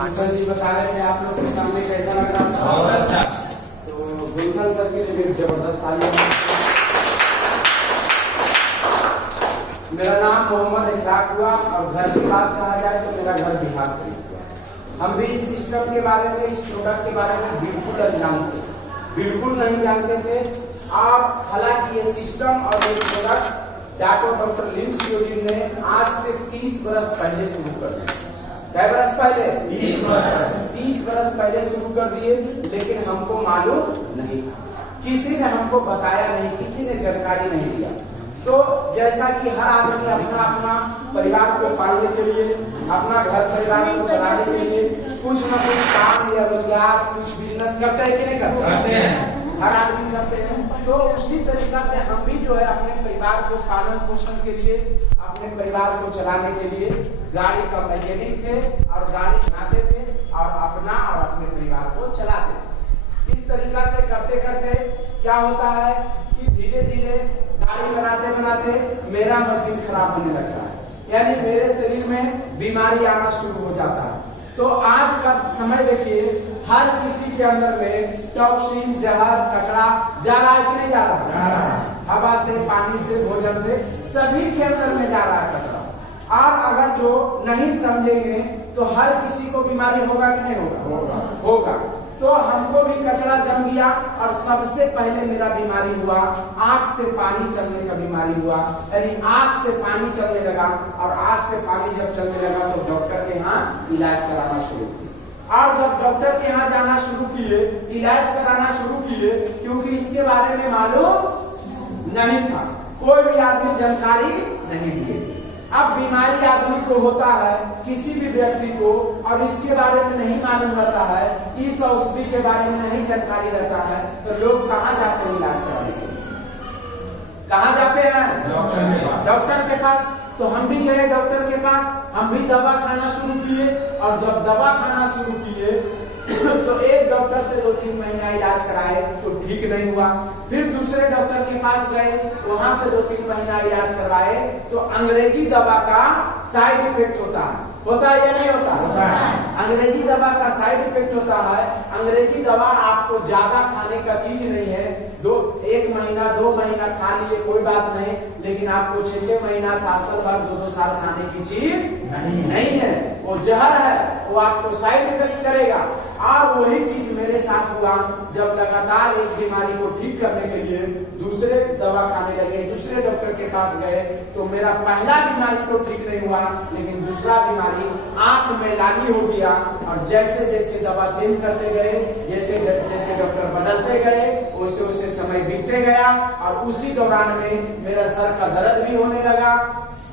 गुलशन जी बता रहे थे आप लोग के सामने कैसा लग रहा था? बहुत अच्छा। तो गुलशन सर के लिए जबरदस्त तालियां। मेरा नाम मोहम्मद इखलाक हुआ और घर की बात कहा जाए तो मेरा घर बिहार से हुआ। हम भी इस सिस्टम के बारे में, इस प्रोडक्ट के बारे में बिल्कुल अनजानते, बिल्कुल नहीं जानते थे। आप हालांकि ये सिस्टम और ये प्रोडक्ट डॉक्टर लिम सियोजिन ने आज से 30 बरस पहले शुरू कर दिया। क्या बरस पहले? 30 बरस पहले शुरू कर दिए, लेकिन हमको मालूम नहीं था, किसी ने हमको बताया नहीं, किसी ने जानकारी नहीं दिया। तो जैसा कि हर आदमी अपना अपना परिवार को पालने के लिए, अपना घर परिवार को चलाने के लिए कुछ न कुछ काम या रोजगार, कुछ बिजनेस करते हैं कि नहीं करते हैं? हर आदमी करते हैं। तो उसी तरीका से हम भी जो है अपने परिवार को पालन पोषण के लिए, अपने परिवार को चलाने के लिए गाड़ी का मैकेनिक थे और गाड़ी बनाते थे और अपना और अपने परिवार को चलाते थे। इस तरीका से करते करते क्या होता है कि धीरे धीरे गाड़ी बनाते बनाते मेरा मशीन खराब होने लगता है, यानी मेरे शरीर में बीमारी आना शुरू हो जाता है। तो आज का समय देखिए, हर किसी के अंदर में टॉक्सिन, जहर, कचरा जा रहा है कि नहीं जा रहा? हवा से, पानी से, भोजन से, सभी के अंदर में जा रहा है कचरा। और अगर जो नहीं समझेंगे तो हर किसी को बीमारी होगा कि नहीं होगा? होगा। तो हमको भी कचरा जम गया और सबसे पहले मेरा बीमारी हुआ आंख से पानी चलने का बीमारी हुआ, यानी आंख से पानी चलने लगा। और आंख से पानी जब चलने लगा तो डॉक्टर के यहाँ इलाज कराना शुरू किया। और जब डॉक्टर के यहाँ जाना शुरू किए, इलाज कराना शुरू किए, क्योंकि इसके बारे में मालूम नहीं था, कोई भी आदमी जानकारी नहीं दिए। अब बीमारी आदमी को होता है, किसी भी व्यक्ति को, और इसके बारे में नहीं मालूम रहता है, इस औषधि के बारे में नहीं जानकारी रहता है, तो लोग कहाँ जाते हैं इलाज कराने के लिए? कहाँ जाते हैं? डॉक्टर के पास। तो हम भी गए डॉक्टर के पास, हम भी दवा खाना शुरू किए। और जब दवा खाना शुरू किए तो एक डॉक्टर से 2-3 महीना इलाज कराए तो ठीक नहीं हुआ। फिर दूसरे डॉक्टर के पास गए, वहां से 2-3 महीना इलाज करवाए। तो अंग्रेजी दवा का साइड इफेक्ट होता है या नहीं होता? होता है। अंग्रेजी दवा का साइड इफेक्ट होता है। अंग्रेजी दवा आपको ज्यादा खाने का चीज नहीं है। 1 महीना 2 महीना खा लिए कोई बात नहीं, लेकिन आपको 6-6 महीना, 7 भर, 2-2 साल खाने की चीज नहीं है। वो जहर है, वो आपको साइड इफेक्ट करेगा। और वही चीज मेरे साथ हुआ। जब लगातार एक बीमारी को ठीक करने के लिए दूसरे दवा खाने लगे, दूसरे डॉक्टर के पास गए, तो मेरा पहला बीमारी तो ठीक नहीं हुआ, लेकिन दूसरा बीमारी आंख में लाली हो गया। और जैसे जैसे दवा चेंज करते गए, जैसे जैसे डॉक्टर बदलते गए, वैसे वैसे समय बीतते गया। और उसी दौरान में मेरा सर का दर्द भी होने लगा।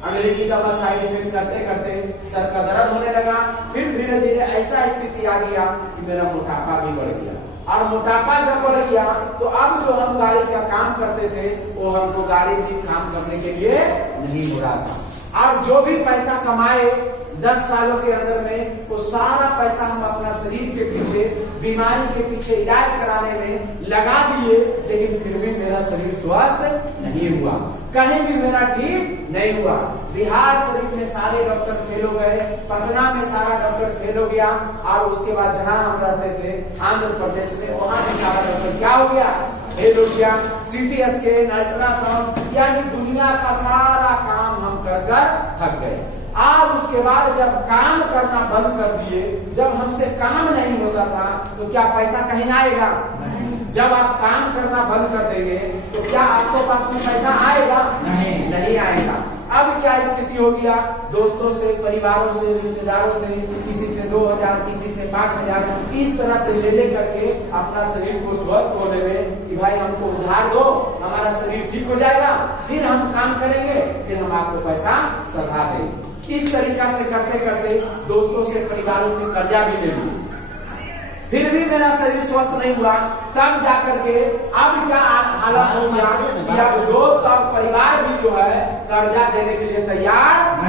अंग्रेजी दवा साइड इफेक्ट करते करते सर का दर्द होने लगा। फिर धीरे धीरे ऐसा स्थिति आ गया कि मेरा मोटापा भी बढ़ गया। और मोटापा जब बढ़ गया तो अब जो हम गाड़ी का काम करते थे, वो हमको गाड़ी भी काम करने के लिए नहीं हो रहा था। और जो भी पैसा कमाए 10 सालों के अंदर में, वो सारा पैसा हम अपना शरीर के पीछे, बीमारी के पीछे इलाज कराने में लगा दिए, लेकिन फिर भी मेरा शरीर स्वस्थ नहीं हुआ, कहीं भी मेरा ठीक नहीं हुआ। बिहार शरीफ में सारे डॉक्टर फेल हो गए, पटना में सारा डॉक्टर फेल हो गया, और उसके बाद जहां हम रहते थे आंध्र प्रदेश में, वहां भी सारा डॉक्टर क्या हो गया? फेल हो गया। सिटी स्कैन, अल्ट्रासाउंड, यानी दुनिया का सारा काम हम कर थक गए। और उसके बाद जब काम करना बंद कर दिए, जब हमसे काम नहीं होता था, तो क्या पैसा कहीं आएगा? जब आप काम करना बंद कर देंगे तो क्या आपके पास में पैसा आएगा? नहीं आएगा। अब क्या स्थिति हो गया? दोस्तों से, परिवारों से, रिश्तेदारों से, किसी से 2000, किसी से 5000, इस तरह से ले करके अपना शरीर को स्वस्थ होने में कि भाई हमको उधार दो, हमारा शरीर ठीक हो जाएगा, फिर हम काम करेंगे, फिर हम आपको पैसा सधा देंगे। इस तरीका से करते करते दोस्तों से, परिवारों से कर्जा भी ले लिया, फिर भी मेरा शरीर स्वस्थ नहीं हुआ। तब जाकर के अब क्या हालत हो गया कि अब दोस्त और परिवार भी जो है कर्जा देने के लिए तैयार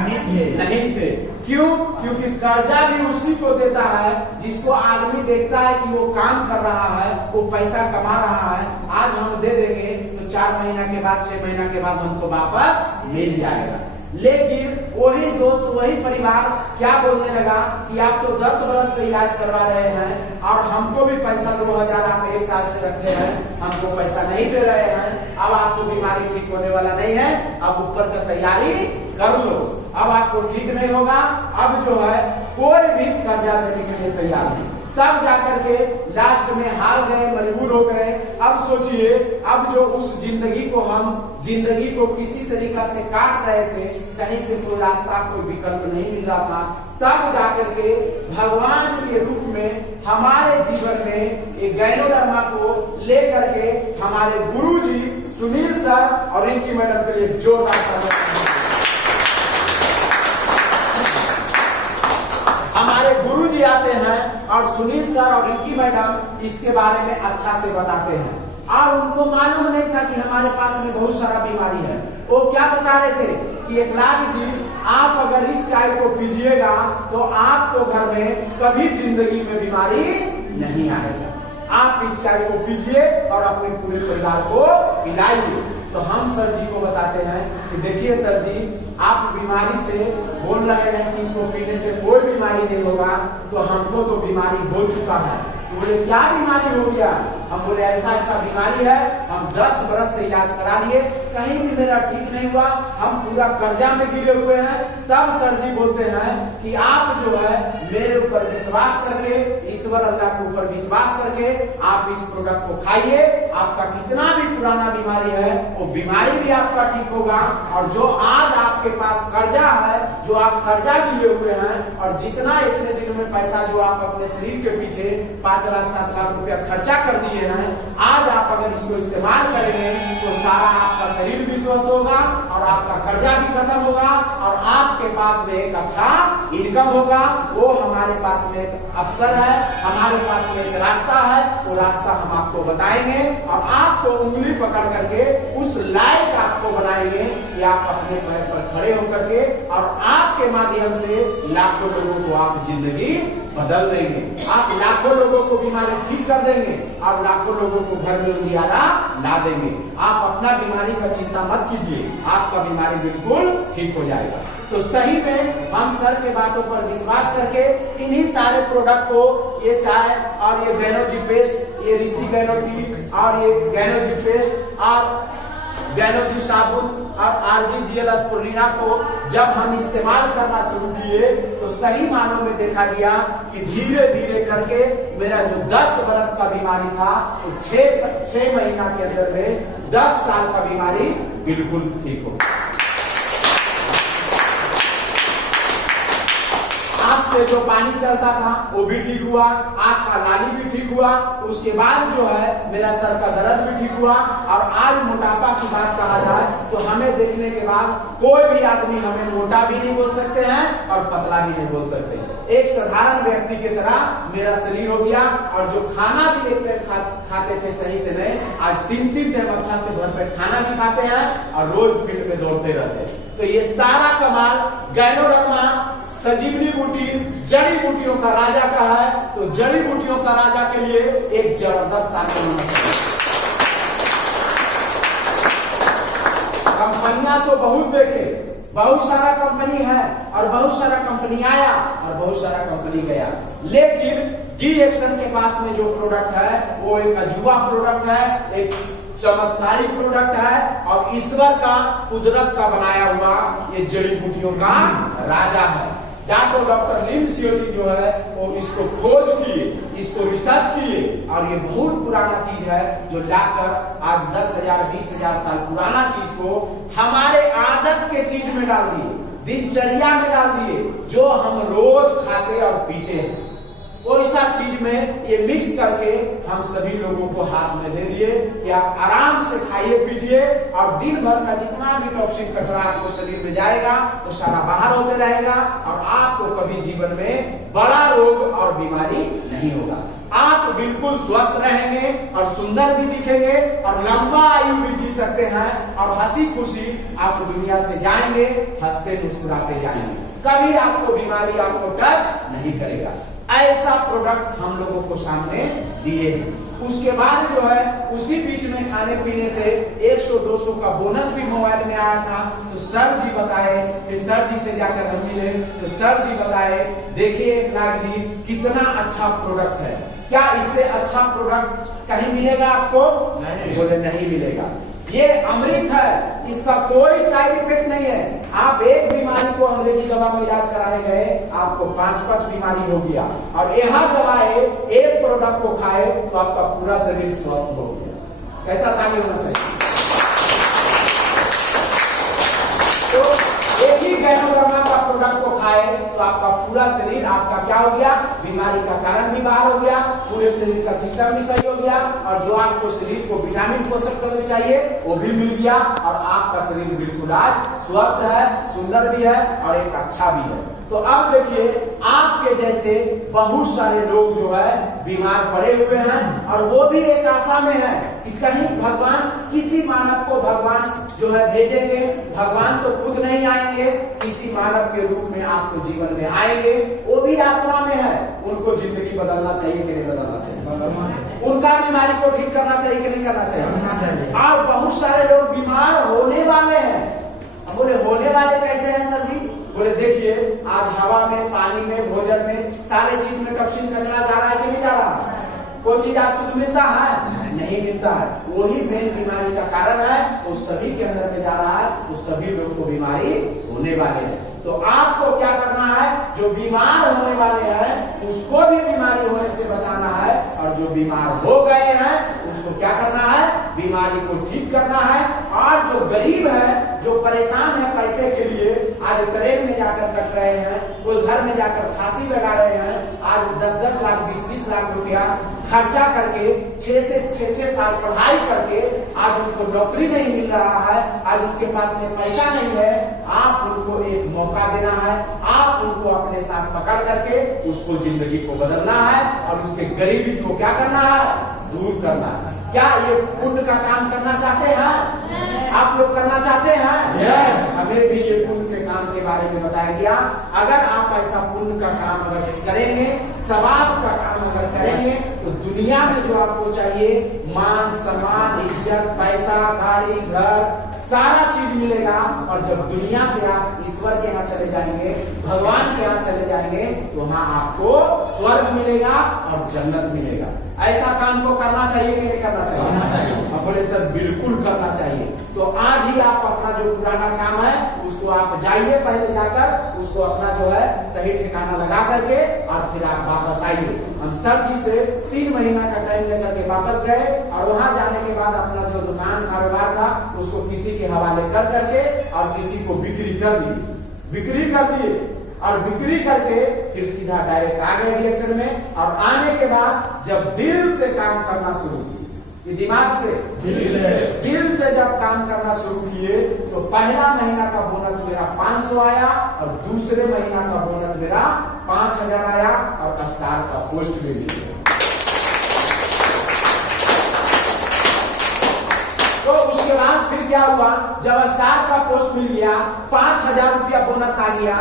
नहीं थे। क्यों? क्योंकि कर्जा भी उसी को देता है जिसको आदमी देखता है कि वो काम कर रहा है, वो पैसा कमा रहा है। आज हम दे देंगे तो 4 महीना के बाद, 6 महीना के बाद हमको वापस मिल जाएगा। लेकिन वही दोस्त, वही परिवार क्या बोलने लगा कि आप तो 10 बरस से इलाज करवा रहे हैं और हमको भी पैसा 2000 आप 1 साल से रखते हैं, हमको पैसा नहीं दे रहे हैं, अब आपको बीमारी ठीक होने वाला नहीं है, अब ऊपर का तैयारी कर लो, अब आपको ठीक नहीं होगा, अब जो है कोई भी कर्जा देने के लिए तैयार नहीं। तब जाकर के लास्ट में हार गए, मजबूर हो गए। अब सोचिए, अब जो उस जिंदगी को किसी तरीका से काट रहे थे, कहीं से कोई रास्ता, कोई विकल्प नहीं मिल रहा था, तब जाकर के भगवान के रूप में हमारे जीवन में एक गैनोडर्मा को लेकर के हमारे गुरुजी सुनील सर और इनकी मैडम के लिए जोरदार हमारे गुरुजी आते हैं और सुनील सर और रिंकी मैडम इसके बारे में अच्छा से बताते हैं। और उनको मालूम नहीं था कि हमारे पास में बहुत सारा बीमारी है। वो क्या बता रहे थे कि एकलाख जी, आप अगर इस चाय को पीजिएगा तो आपको घर में कभी जिंदगी में बीमारी नहीं आएगा। आप इस चाय को पीजिए और अपने पूरे परिवार को पिलाइए। तो हम सर जी को बताते हैं कि देखिए सर जी, आप बीमारी से बोल रहे हैं कि इसको पीने से कोई बीमारी नहीं होगा, तो हमको तो बीमारी हो चुका है। बोले क्या बीमारी हो गया? हम बोले ऐसा ऐसा बीमारी है, हम 10 बरस से इलाज करा लिए, कहीं भी मेरा ठीक नहीं हुआ, हम पूरा कर्जा में गिरे हुए हैं। तब सर जी बोलते हैं कि आप जो है मेरे ऊपर विश्वास करके, ईश्वर अल्लाह के ऊपर विश्वास करके आप इस प्रोडक्ट को खाइए, आपका कितना भी पुराना बीमारी है वो बीमारी भी आपका ठीक होगा। और जो आज आपके पास कर्जा है, जो आप कर्जा लिए हुए हैं, और जितना इतने दिनों में पैसा जो आप अपने शरीर के पीछे 5 लाख 7 लाख रुपया खर्चा कर दिए हैं, आज आप अगर इसको इस्तेमाल करेंगे तो सारा आपका शरीर भी स्वस्थ होगा और आपका कर्जा भी खत्म होगा और आपके पास में एक अच्छा इनकम होगा। वो हमारे पास में एक अवसर है, हमारे पास में एक रास्ता है, वो रास्ता हम आपको बताएंगे और आपको उंगली पकड़ करके उस लायक आपको बनाएंगे कि आप अपने पैर पर खड़े होकर के और आपके माध्यम से लाखों लोगों को आप जिंदगी बदल देंगे। आप लाखों लोगों को बीमारी ठीक कर देंगे और लाखों लोगों को घर में उजियारा ला देंगे। आप अपना बीमारी का चिंता मत कीजिए, आपका बीमारी बिल्कुल ठीक हो जाएगा। तो सही में हम सर के बातों पर विश्वास करके इन्हीं सारे प्रोडक्ट को, ये चाय और ये गैनोजी पेस्ट, ये ऋषि गैनोटी और ये गैनोजी पेस्ट और गैनोजी साबुन और RGGL स्पुलिना को जब हम इस्तेमाल करना शुरू किए तो सही मानों में देखा गया कि धीरे धीरे करके मेरा जो 10 बरस का बीमारी था वो 6 महीना के अंदर में 10 साल का बीमारी बिल्कुल ठीक हो। से जो पानी चलता था वो भी ठीक हुआ, आँख का लाली भी ठीक हुआ, उसके बाद जो है मेरा सर का दर्द भी ठीक हुआ। और आज मोटापा की बात कहा जाए तो हमें देखने के बाद कोई भी आदमी हमें मोटा भी नहीं बोल सकते हैं और पतला भी नहीं बोल सकते। एक साधारण व्यक्ति की तरह मेरा शरीर हो गया और जो खाना भी एक टाइम खाते थे सही से नहीं, आज 3-3 टाइम अच्छा से भरपेट खाना भी खाते हैं और रोज फील्ड में दौड़ते रहते हैं। तो ये सारा कमाल गैनोडर्मा सजीवनी बूटी, जड़ी बूटियों का राजा का है। तो जड़ी बूटियों का राजा के लिए एक जबरदस्त आंदोलन है। कंपनियां तो बहुत देखे, बहुत सारा कंपनी है और बहुत सारा कंपनी आया और बहुत सारा कंपनी गया, लेकिन डी एक्शन के पास में जो प्रोडक्ट है वो एक अजूबा प्रोडक्ट है, एक चमत्कारिक प्रोडक्ट है और ईश्वर का, कुदरत का बनाया हुआ ये जड़ी बूटियों का राजा है। डॉक्टर लिम सियोली जो है वो इसको खोज किए, इसको रिसर्च किए और ये बहुत पुराना चीज है जो लाकर आज 10,000 20,000 साल पुराना चीज को हमारे आदत के चीज में डाल दिए, दिनचर्या में डाल दिए, जो हम रोज खाते और पीते हैं। वैसा चीज में ये मिक्स करके हम सभी लोगों को हाथ में दे दिए कि आप आराम से खाइए पीजिए और दिन भर का जितना भी टॉक्सिक कचरा आपको शरीर में जाएगा वो सारा बाहर होते रहेगा और आपको कभी जीवन में बड़ा रोग और बीमारी नहीं होगा। आप बिल्कुल स्वस्थ रहेंगे और सुंदर भी दिखेंगे और लंबा आयु भी जी सकते हैं और हंसी खुशी आप दुनिया से जाएंगे, हंसते मुस्कुराते जाएंगे, कभी आपको बीमारी आपको टच नहीं करेगा। ऐसा प्रोडक्ट हम लोगों को सामने दिए हैं। उसके बाद जो है उसी बीच में खाने पीने से 100-200 का बोनस भी मोबाइल में आया था। तो सर जी बताए, फिर सर जी से जाकर हम मिले तो सर जी बताए देखिए 1 लाख जी कितना अच्छा प्रोडक्ट है, क्या इससे अच्छा प्रोडक्ट कहीं मिलेगा आपको? नहीं। बोले नहीं मिलेगा, ये अमृत है, इसका कोई साइड इफेक्ट नहीं है। आप एक बीमारी को अंग्रेजी दवा में इलाज कराने गए, आपको 5-5 बीमारी हो गया, और यहाँ जब आए एक प्रोडक्ट को खाए तो आपका पूरा शरीर स्वस्थ हो गया। कैसा ताली होना चाहिए? तो एक ही गैनोडर्मा का प्रोडक्ट को खाए तो आपका पूरा शरीर आपका क्या हो गया? बीमारी का कारण भी बाहर हो गया, पूरे शरीर का सिस्टम भी सही हो गया, और जो आपको शरीर को विटामिन पोषक तत्व चाहिए वो भी मिल गया, और आपका शरीर बिल्कुल आज स्वस्थ है, सुंदर भी है और एक अच्छा भी है। तो अब देखिए आपके जैसे बहुत सारे लोग जो है बीमार पड़े हुए हैं, और वो भी एक आशा में है कि कहीं भगवान किसी मानव को भगवान जो है भेजेंगे। भगवान तो खुद नहीं आएंगे, किसी मानव के रूप में आपको जीवन में आएंगे, वो भी आसरा में है। उनको जिंदगी बदलना चाहिए कि नहीं बदलना चाहिए? उनका बीमारी को ठीक करना चाहिए कि नहीं करना चाहिए? और बहुत सारे लोग बीमार होने वाले हैं। अब बोले होने वाले कैसे हैं सर जी? बोले देखिए आज हवा में, पानी में, भोजन में, सारे चीज में टॉक्सिन कचरा जा रहा है कि नहीं जा रहा है? कोई चीज आज शुद्ध मिलता है? नहीं मिलता है। वही मेन बीमारी का कारण है, वो सभी के अंदर में जा रहा है, तो सभी लोग को बीमारी होने वाले हैं। तो आपको क्या करना है? जो बीमार होने वाले हैं उसको भी बीमारी होने से बचाना है, और जो बीमार हो गए हैं उसको क्या करना है? बीमारी को ठीक करना है। और जो गरीब है, जो परेशान है पैसे के लिए, आज ट्रेन में जाकर कट रहे हैं, कोई घर में जाकर फांसी लगा रहे हैं, आज 10-10 लाख 20-20 लाख रुपया खर्चा करके 6 साल पढ़ाई करके आज उनको नौकरी नहीं मिल रहा है, आज उनके पास में पैसा नहीं है। आप उनको एक मौका देना है, आप उनको अपने साथ पकड़ करके उसको जिंदगी को बदलना है, और उसके गरीबी को क्या करना है? दूर करना है। क्या ये पुण्य का काम करना चाहते हैं? आप लोग करना चाहते हैं? हमें भी ये पुण्य के काम के बारे में बताया गया। अगर आप ऐसा पुण्य का काम अगर करेंगे, सवाब का काम अगर करेंगे, तो दुनिया में जो आपको चाहिए मान सम्मान, इज्जत, पैसा, गाड़ी, घर, सारा चीज मिलेगा। और जब दुनिया से आप ईश्वर के यहाँ चले जाएंगे, भगवान के यहाँ चले जाएंगे, तो वहाँ आपको स्वर्ग मिलेगा और जन्नत मिलेगा। ऐसा काम को करना चाहिए कि नहीं करना चाहिए? अब बोले सर बिल्कुल करना चाहिए। तो आज ही आप अपना जो पुराना काम है उसको आप जाइए, पहले जाकर उसको अपना जो है सही ठिकाना लगा करके, और फिर आप वापस आइए। हम सर जी से 3 महीना का टाइम लेकर के वापस गए, और वहां जाने के बाद अपना जो दुकान कारोबार था उसको किसी के हवाले कर करके और किसी को बिक्री कर दिए, और बिक्री करके फिर सीधा डायरेक्ट आ गए रिएक्शन में। और आने के बाद जब दिल से काम करना शुरू किए, दिमाग से दिल से जब काम करना शुरू किए, तो पहला महीना का बोनस मेरा 500 आया, और दूसरे महीना का बोनस मेरा 5000 आया, और स्टार का पोस्ट भी मिल गया। तो उसके बाद फिर क्या हुआ? जब स्टार का पोस्ट मिल गया, 5000 रुपया बोनस आ गया,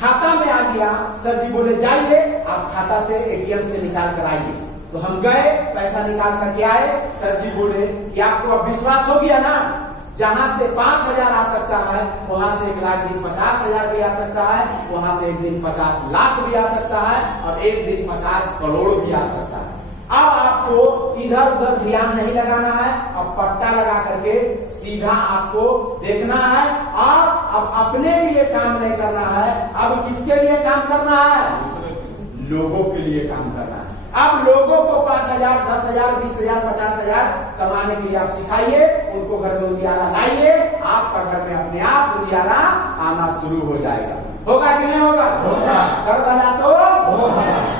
खाता में आ गया। सर जी बोले जाइए आप खाता से एटीएम से निकाल कर आइए। तो हम गए, पैसा निकाल करके आए। सर जी बोले कि आपको अब विश्वास हो गया ना, जहां से 5000 आ सकता है वहां से 1 लाख दिन 50,000 भी आ सकता है, वहां से एक दिन 50 लाख भी आ सकता है, और एक दिन 50 करोड़ भी आ सकता है। अब आपको इधर उधर ध्यान नहीं लगाना है, अब पट्टा लगा करके सीधा आपको देखना है, और अब अपने लिए काम नहीं करना है। अब किसके लिए काम करना है? लोगों के लिए काम करना है। अब लोगों को 5000, 10,000, 20,000, 50,000 कमाने के लिए आप सिखाइए, उनको घर में उजियारा लाइए, आपका घर में अपने आप उजियारा आना शुरू हो जाएगा। होगा कि नहीं होगा? कर बना तो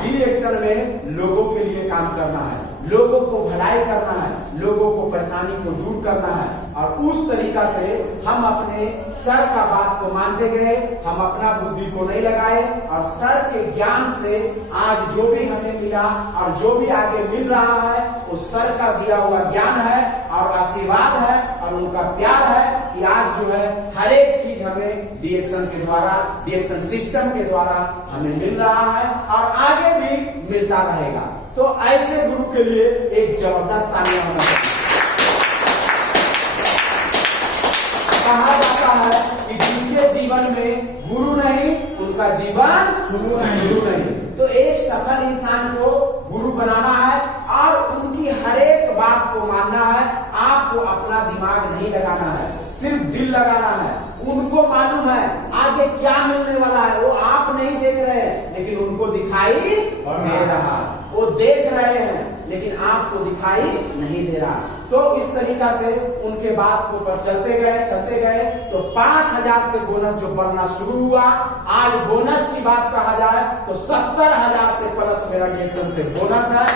डिरेक्शन में लोगों के लिए काम करना है, लोगों को भलाई करना है, लोगों को परेशानी को दूर करना है। और उस तरीका से हम अपने सर का बात को मानते गए, हम अपना बुद्धि को नहीं लगाए, और सर के ज्ञान से आज जो भी हमें मिला और जो भी आगे मिल रहा है वो सर का दिया हुआ ज्ञान है और आशीर्वाद है और उनका प्यार है कि आज जो है हर एक चीज हमें डिएक्शन के द्वारा, डिएक्शन सिस्टम के द्वारा हमें मिल रहा है और आगे भी मिलता रहेगा। तो ऐसे गुरु के लिए एक जबरदस्त तालियां होना चाहिए। कहा जाता है कि जिनके जीवन में गुरु नहीं उनका जीवन शुरू नहीं। तो एक सफल इंसान को गुरु बनाना है और उनकी हर एक बात को मानना है। आपको अपना दिमाग नहीं लगाना है, सिर्फ दिल लगाना है। उनको मालूम है आगे क्या मिलने वाला है, वो आप नहीं देख रहे हैं लेकिन उनको दिखाई दे रहा है। वो देख रहे हैं लेकिन आपको दिखाई नहीं दे रहा। तो इस तरीका से उनके बात के ऊपर चलते गए तो 5,000 से बोनस जो बढ़ना शुरू हुआ। आज बोनस की बात कहा जाए तो 70,000 से प्लस मेरा रिएक्शन से बोनस है।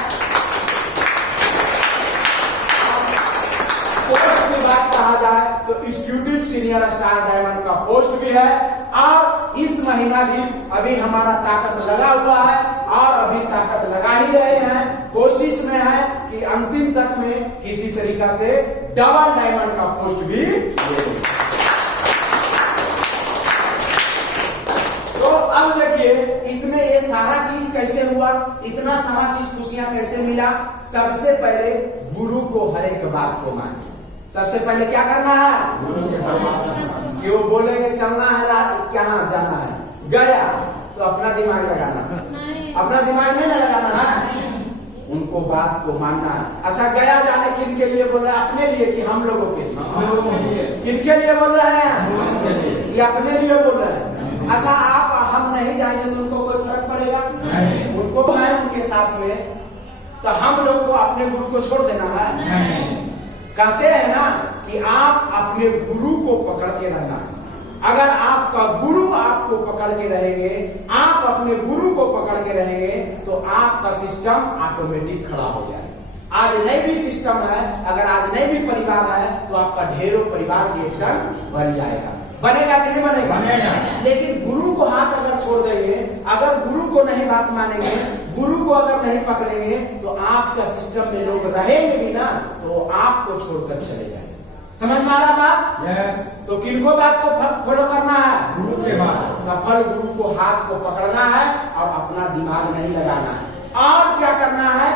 पोस्ट की बात कहा जाए तो एग्जीक्यूटिव सीनियर स्टार डायमंड का पोस्ट भी है। और इस महीना भी अभी हमारा ताकत लगा हुआ है और अभी ताकत लगा ही रहे हैं। कोशिश में है कि अंतिम तक में किसी तरीका से डबल डायमंड का पोस्ट भी ले। तो अब देखिए इसमें ये सारा चीज कैसे हुआ, इतना सारा चीज खुशियां कैसे मिला। सबसे पहले गुरु को हर एक बात को माने। सबसे पहले क्या करना है, गुरु के कि वो बोलेंगे चलना है, कहाँ जाना है, गया तो अपना दिमाग लगाना, अपना दिमाग नहीं लगाना है, उनको बात को मानना है। अच्छा गया जाने किन के लिए बोल रहे हैं, अपने लिए कि हम लोगों के लिए, किन के लिए बोल रहे हैं, ये अपने लिए बोल रहे हैं। अच्छा आप हम नहीं जाएंगे तो उनको कोई फर्क पड़ेगा, उनको है उनके साथ में, तो हम लोग को अपने गुरु को छोड़ देना है। कहते हैं ना कि आप अपने गुरु को पकड़ के रहना। अगर आपका गुरु आपको पकड़ के रहेंगे, आप अपने गुरु को पकड़ के रहेंगे तो आपका सिस्टम ऑटोमेटिक खड़ा हो जाएगा। आज नहीं भी सिस्टम है, अगर आज नहीं भी परिवार है तो आपका ढेरों परिवार रिएक्शन बन जाएगा। बनेगा कि नहीं बनेगा? लेकिन गुरु को हाथ अगर छोड़ देंगे, अगर गुरु को नहीं बात मानेंगे, गुरु को अगर नहीं पकड़ेंगे तो आपका सिस्टम में लोग रहेंगे भी ना तो आपको छोड़कर चले जाएंगे। समझ में आ रहा बात? yes. तो किनको बात को फॉलो करना है, गुरु के बात। सफल गुरु को हाथ को पकड़ना है और अपना दिमाग नहीं लगाना है। और क्या करना है,